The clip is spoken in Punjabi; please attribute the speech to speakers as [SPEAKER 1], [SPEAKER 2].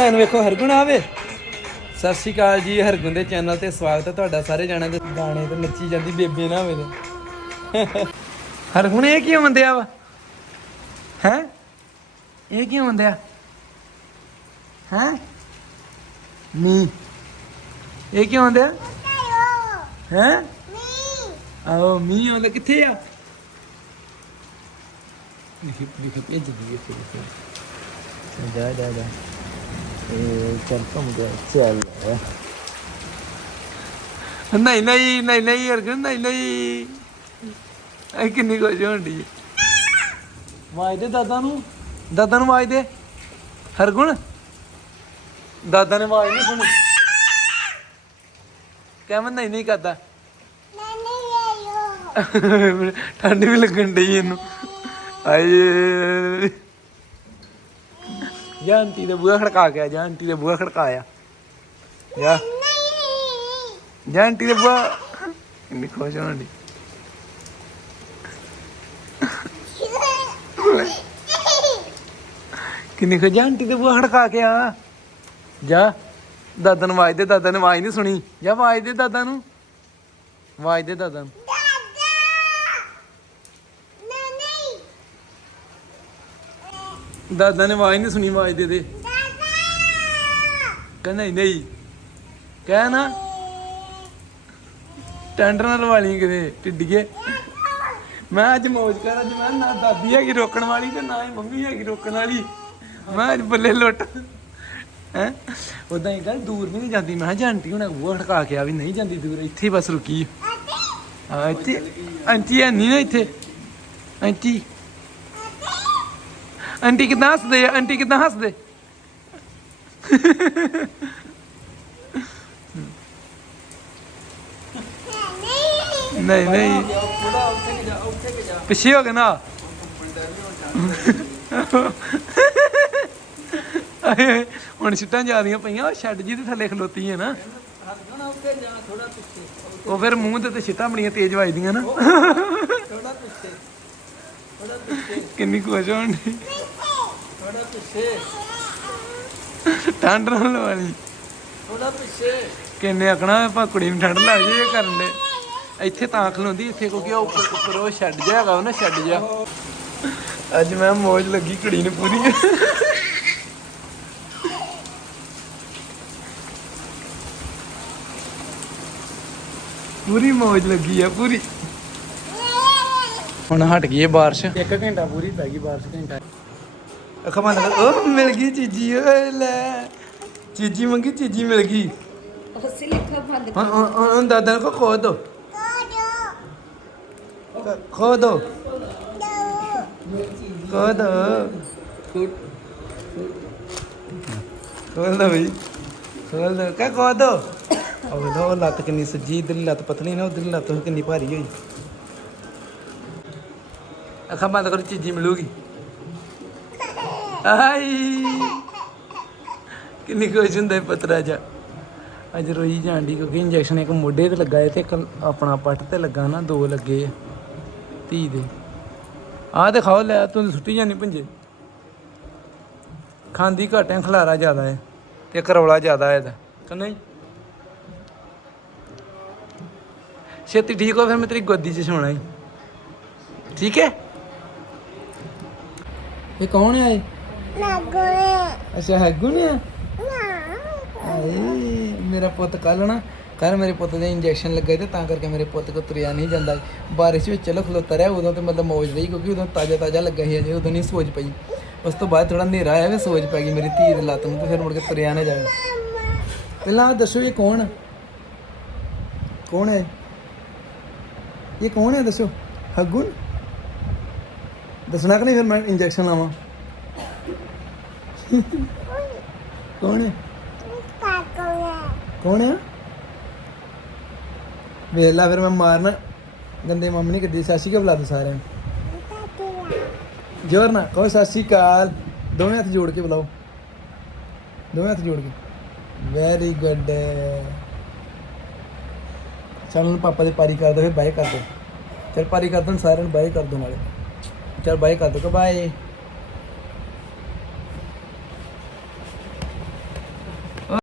[SPEAKER 1] ਭੈਣ, ਵੇਖੋ, ਹਰਗੁਣ ਆਵੇ। ਸਤਿ ਸ਼੍ਰੀ ਅਕਾਲ ਜੀ, ਹਰਗੁਣ ਦੇ ਚੈਨਲ ਤੇ ਸਵਾਗਤ ਹੈ ਤੁਹਾਡਾ ਸਾਰੇ ਜਣਿਆਂ ਦੇ ਗਾਣੇ ਤੇ ਨੱਚੀ ਜਾਂਦੀ ਬੇਬੇ ਨਾ ਹੋਵੇ ਹਰਗੁਣ, ਇਹ ਕੀ ਹੁੰਦਿਆ ਵਾ? ਹੈ? ਇਹ ਕੀ ਹੁੰਦਿਆ ਹੈ? ਨੀ ਇਹ ਕੀ ਹੁੰਦਿਆ ਹੈ? ਆਓ ਮੀ ਹੁੰਦਾ ਕਿੱਥੇ ਆ? ਲਿਖ ਲਿਖ ਭੇਜ ਦੀ ਫਿਰ ਜਾ ਜਾ ਜਾ। ਇਹ ਚੱਲ ਕੰਮ ਗਿਆ ਚੱਲ ਨਹੀਂ ਨਹੀਂ ਨਹੀਂ ਨਹੀਂ ਅਰਗਨ ਨਹੀਂ ਨਹੀਂ ਇਹ ਕਿੰਨੀ ਕੁਝ ਹੁੰਦੀ ਹੈ ਵਾਜ ਦੇ ਦਾਦਾ ਨੂੰ ਦਾਦਾ ਨੂੰ ਵਾਜ ਦੇ ਹਰਗੁਣ ਦਾਦਾ ਨੇ ਆਵਾਜ਼ ਨਹੀਂ ਸੁਣੀ ਕਹਿਮਨ ਨਹੀਂ ਨਹੀਂ ਕਰਦਾ ਠੰਡ ਵੀ ਲੱਗਣ ਡਈ ਇਹਨੂੰ ਆਏ ਜਾ ਆਂਟੀ ਦੇ ਬੂਹਾ ਖੜਕਾ ਕੇ ਆ, ਜਾ ਆਂਟੀ ਦੇ ਬੂਹਾ ਖੜਕਾਇਆ ਜਾ। ਜਾ ਆਂਟੀ ਦੇ ਬੂਹਾ। ਇੰਨੀ ਖੁਸ਼ ਹੋਣ ਦੀ ਕਿੰਨੀ ਖੁਸ਼, ਜਾ ਆਂਟੀ ਦੇ ਬੂਹਾ ਖੜਕਾ ਕੇ ਆ। ਜਾ। ਦਾਦਾ ਨੂੰ ਆਵਾਜ਼ ਦੇ, ਦਾਦਾ ਨੇ ਆਵਾਜ਼ ਨਹੀਂ ਸੁਣੀ। ਜਾ ਆਵਾਜ਼ ਦੇ, ਦਾਦਾ ਨੂੰ। ਆਵਾਜ਼ ਦੇ, ਦਾਦਾ ਨੂੰ। ਦਾਦਾ ਨੇ ਆਵਾਜ਼ ਨਹੀਂ ਸੁਣੀ, ਆਵਾਜ਼ ਦੇ ਦੇ। ਕਹਿੰਦਾ ਨਹੀਂ ਨਹੀਂ। ਕਹਿ ਨਾ। ਟੈਂਡਰ ਨਾਲ ਵਾਲੀ ਕਿਤੇ ਟਿੱਡੀਏ ਮੈਂ ਅੱਜ ਮੌਜ ਕਰ, ਅੱਜ ਮੈਂ ਨਾ ਦਾਦੀ ਹੈਗੀ ਰੋਕਣ ਵਾਲੀ ਤੇ ਨਾ ਹੀ ਮੰਮੀ ਹੈਗੀ ਰੋਕਣ ਵਾਲੀ। ਮੈਂ ਅੱਜ ਬੱਲੇ ਲੁੱਟ। ਹੈ? ਉਦਾਂ ਹੀ ਗੱਲ, ਦੂਰ ਵੀ ਨਹੀਂ ਜਾਂਦੀ। ਮੈਂ ਕਿਹਾ ਜੀ ਆਂਟੀ ਹੁਣ ਉਹ ਹਟਕਾ ਕੇ ਆ ਵੀ ਨਹੀਂ ਜਾਂਦੀ ਦੂਰ, ਇੱਥੇ ਹੀ ਬਸ ਰੁਕੀ। ਆ ਇੱਥੇ ਆਂਟੀ ਹੈ ਨਹੀਂ ਨਾ ਇੱਥੇ। ਆਂਟੀ। ਆਂਟੀ ਕਿਦਾਂ ਹੱਸਦੇ ਆ? ਆਂਟੀ ਕਿਦਾਂ ਹੱਸਦੇ? ਨਹੀਂ ਨਹੀਂ। ਪਿੱਛੇ ਹੋ ਗਏ ਨਾ। ਆਏ, ਹੁਣ ਛਿੱਟਾਂ ਜਾਂਦੀਆਂ ਪਈਆਂ ਉਹ ਛੱਡ ਜੀ ਦੇ ਥੱਲੇ ਖਲੋਤੀ ਹੈ ਨਾ। ਉਹ ਫਿਰ ਮੂੰਹ ਤੇ ਤੇ ਛਿੱਟਾਂ ਬੜੀਆਂ ਤੇਜ਼ ਵੱਜਦੀਆਂ ਨਾ। ਕਿੰਨੀ ਖੁਸ਼ ਹੋਣ? ਦੀ
[SPEAKER 2] ਥੋੜਾ ਪਿੱਛੇ।
[SPEAKER 1] ਠੰਡ ਨਾਲ ਵਾਲੀ
[SPEAKER 2] ਥੋੜਾ ਪਿੱਛੇ।
[SPEAKER 1] ਕਿੰਨੇ ਆਖਣਾ ਆਪਾਂ ਕੁੜੀ ਨੂੰ ਠੰਡ ਲੱਗ ਜੇ ਕਰਨ ਦੇ। ਇੱਥੇ ਤਾਂ ਖਲੋਂਦੀ ਇੱਥੇ ਕਿਉਂਕਿ ਉਹ ਉੱਪਰ ਉੱਪਰ ਉਹ ਛੱਡ ਜਾ ਹੈਗਾ ਉਹ ਨਾ ਛੱਡ ਜਾ ਅੱਜ ਮੈਂ ਮੌਜ ਲੱਗੀ ਕੁੜੀ ਨੂੰ ਪੂਰੀ। ਪੂਰੀ ਮੌਜ ਲੱਗੀ ਆ ਪੂਰੀ। ਹੁਣ ਹਟ ਗਈ ਹੈ ਬਾਰਿਸ਼। ਇੱਕ ਘੰਟਾ ਪੂਰੀ ਪੈ ਗਈ ਬਾਰਿਸ਼ ਘੰਟਾ। ਅੱਖਾਂ ਬੰਦ ਕਰ। ਉਹ ਮਿਲ ਗਈ ਚੀਜੀ ਓਏ ਲੈ। ਚੀਜੀ ਮੰਗੀ ਚੀਜੀ ਮਿਲ ਗਈ।
[SPEAKER 3] ਉਸੇ ਲਿਖਾ ਬੰਦ
[SPEAKER 1] ਹੁਣ ਹੁਣ- ਹੁਣ ਹੁਣ ਦਾਦਾ ਨੂੰ ਕਹੋ ਖੋ ਦੋ। ਖੋ ਦੋ। ਖੋ ਦੋ। ਖੋਲ ਦੋ ਬਈ। ਖੋਲ ਦੋ। ਕਹ ਖੋ ਦੋ। ਉਹ ਵੇਖੋ ਉਹ ਲੱਤ ਕਿੰਨੀ ਸੱਜੀ ਇਧਰਲੀ ਲੱਤ ਪਤਲੀ ਨਾ ਉਧਰਲੀ ਲੱਤ ਕਿੰਨੀ ਭਾਰੀ ਹੋਈ। ਅੱਖਾਂ ਬੰਦ ਕਰੋ ਚੀਜੀ ਮਿਲੂਗੀ। ਆਈ। ਕਿੰਨੀ ਖੁਸ਼ ਹੁੰਦਾ ਪਤਰਾ ਜਾ ਅੱਜ ਰੋਈ ਜਾਂਦੀ ਕਿਉਂਕਿ ਇੰਜੈਕਸ਼ਨ ਇੱਕ ਮੋਢੇ ਤੇ ਲੱਗਾ ਹੈ ਤੇ ਇੱਕ ਆਪਣਾ ਪੱਟ ਤੇ ਲੱਗਾ ਨਾ, ਦੋ ਲੱਗੇ ਆ ਧੀ ਦੇ। ਆਹ ਤੇ ਖਾਓ ਲੈ, ਤੂੰ ਸੁੱਟੀ ਜਾਨੀ ਭੰਜੇ। ਖਾਂਦੀ ਘੱਟ ਹੈ ਖਲਾਰਾ ਜ਼ਿਆਦਾ ਹੈ ਤੇ ਕਰੌਲਾ ਜ਼ਿਆਦਾ ਹੈ ਇਹਦਾ। ਕਿ ਨਹੀਂ? ਛੇਤੀ ਠੀਕ ਹੋ, ਫਿਰ ਮੈਂ ਤੇਰੀ ਗੋਦੀ 'ਚ ਸੋਣਾ ਹੈ ਠੀਕ ਹੈ ਇਹ ਕੌਣ ਹੈ ਇਹ? ਅੱਛਾ ਹੈਗੂ ਨੇ? ਆ ਆਏ ਮੇਰਾ ਪੁੱਤ ਕੱਲ ਨਾ ਕੱਲ ਮੇਰੇ ਪੁੱਤ ਦੇ ਇੰਜੈਕਸ਼ਨ ਲੱਗੇ ਤੇ ਤਾਂ ਕਰਕੇ ਮੇਰੇ ਪੁੱਤ ਕੋ ਤੁਰਿਆ ਨਹੀਂ ਜਾਂਦਾ ਬਾਰਿਸ਼ ਵਿੱਚ ਚਲੋ ਖਲੋਤਾ ਰਿਹਾ ਉਦੋਂ ਤੇ ਮਤਲਬ ਮੌਜ ਰਹੀ ਕਿਉਂਕਿ ਉਦੋਂ ਤਾਜ਼ਾ ਤਾਜ਼ਾ ਲੱਗਾ ਸੀ ਅਜੇ ਉਦੋਂ ਨਹੀਂ ਸੋਚ ਪਈ। ਉਸ ਤੋਂ ਬਾਅਦ ਥੋੜਾ ਹਨੇਰਾ ਆਇਆ ਵੀ ਸੋਚ ਪੈ ਗਈ ਮੇਰੀ ਧੀ ਦੇ ਲੱਤ ਨੂੰ ਤੇ ਫਿਰ ਮੁੜ ਕੇ ਤੁਰਿਆ ਨਾ ਜਾਵੇ। ਪਹਿਲਾਂ ਆਹ ਦੱਸੋ ਇਹ ਕੌਣ? ਕੌਣ ਹੈ? ਇਹ ਕੌਣ ਹੈ ਦੱਸੋ? ਹੱਗੁਨ? ਦੱਸਣਾ ਕਿ ਨਹੀਂ ਫਿਰ ਮੈਂ ਇੰਜੈਕਸ਼ਨ ਲਾਵਾਂ? ਕੌਣ ਹੈ? ਕੌਣ ਹੈ? ਵੇਖ ਫਿਰ ਮੈਂ ਮਾਰਨਾ। ਗੰਦੇ ਮੰਮੀ ਨੇ ਕਰਦੀ ਸਾਸੀ ਕੇ ਬੁਲਾ ਦੋ ਸਾਰਿਆਂ ਨੂੰ। ਜੋਰ ਨਾ ਕਹੋ ਸਤਿ ਸ਼੍ਰੀ ਅਕਾਲ। ਦੋਵੇਂ ਹੱਥ ਜੋੜ ਕੇ ਬੁਲਾਓ। ਦੋਵੇਂ ਹੱਥ ਜੋੜ ਕੇ। ਵੈਰੀ ਗੁੱਡ ਚਲ ਪਾਪਾ ਦੇ ਪਾਰੀ ਕਰ ਦੋ, ਫਿਰ ਬਾਏ ਕਰ ਦੋ। ਚਲ ਪਾਰੀ ਕਰ ਦੋ ਸਾਰਿਆਂ ਨੂੰ ਬਾਏ ਕਰ ਦੋ ਨਾਲੇ। ਚਲ ਬਾਏ ਕਰ ਦੋ ਕਿ ਬਾਏ